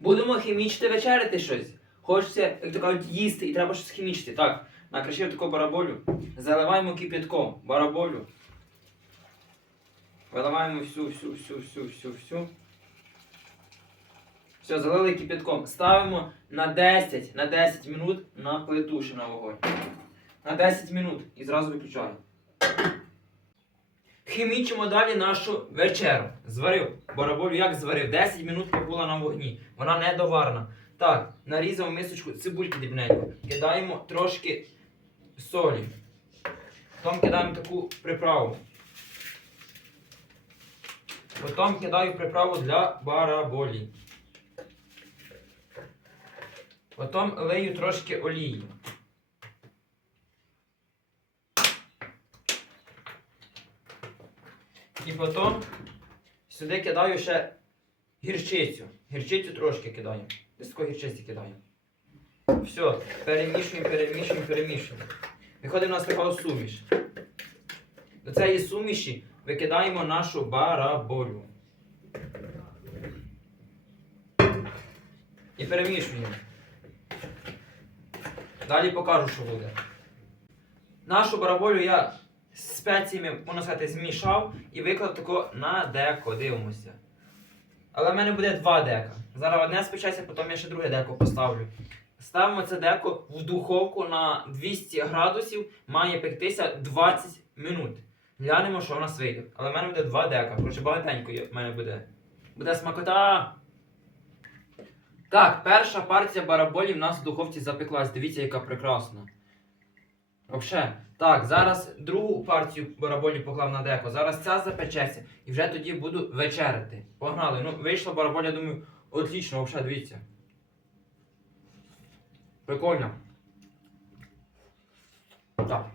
Будемо хімічити вечеряти щось. Хочеться, як то кажуть, їсти і треба щось хімічити. Так, накришив таку бараболю. Заливаємо кип'ятком бараболю. Виливаємо всю, всю, всю, всю, всю, всю. Все, залили кип'ятком. Ставимо на 10, на 10 минут на плиту ще на вогонь. На 10 минут і зразу виключаю. Хімічимо далі нашу вечеру. Зварив бараболю, як зварив? 10 минут побула на вогні. Вона недоварна. Так, нарізав мисочку цибульки дрібненько. Кидаємо трошки солі. Потім кидаємо таку приправу. Потім кидаю приправу для бараболі. Потім лию трошки олії. І потім сюди кидаю ще гірчицю. Гірчицю трошки кидаю. Десь такої гірчиці кидаю. Все, перемішуємо, перемішуємо, перемішуємо. Виходить у нас така суміш. До цієї суміші викидаємо нашу бараболю. І перемішуємо. Далі покажу, що буде. Нашу бараболю я з спеціями, можна сказати, змішав і виклав тако на деко. Дивимося. Але в мене буде два дека. Зараз одне спечеться, потім я ще друге деко поставлю. Ставимо це деко в духовку на 200 градусів, має пектися 20 минут. Глянемо, що у нас вийде. Але в мене буде два дека. Коротше, багатенько в мене буде. Буде смакота. Так, перша партія бараболів у нас в духовці запеклась. Дивіться, яка прекрасна. Вообще. Так, зараз другу партію бараболі поклав на деко. Зараз ця запечеться і вже тоді буду вечерити. Погнали. Ну, вийшла бараболя, думаю, отлічно, взагалі, дивіться. Прикольно. Так.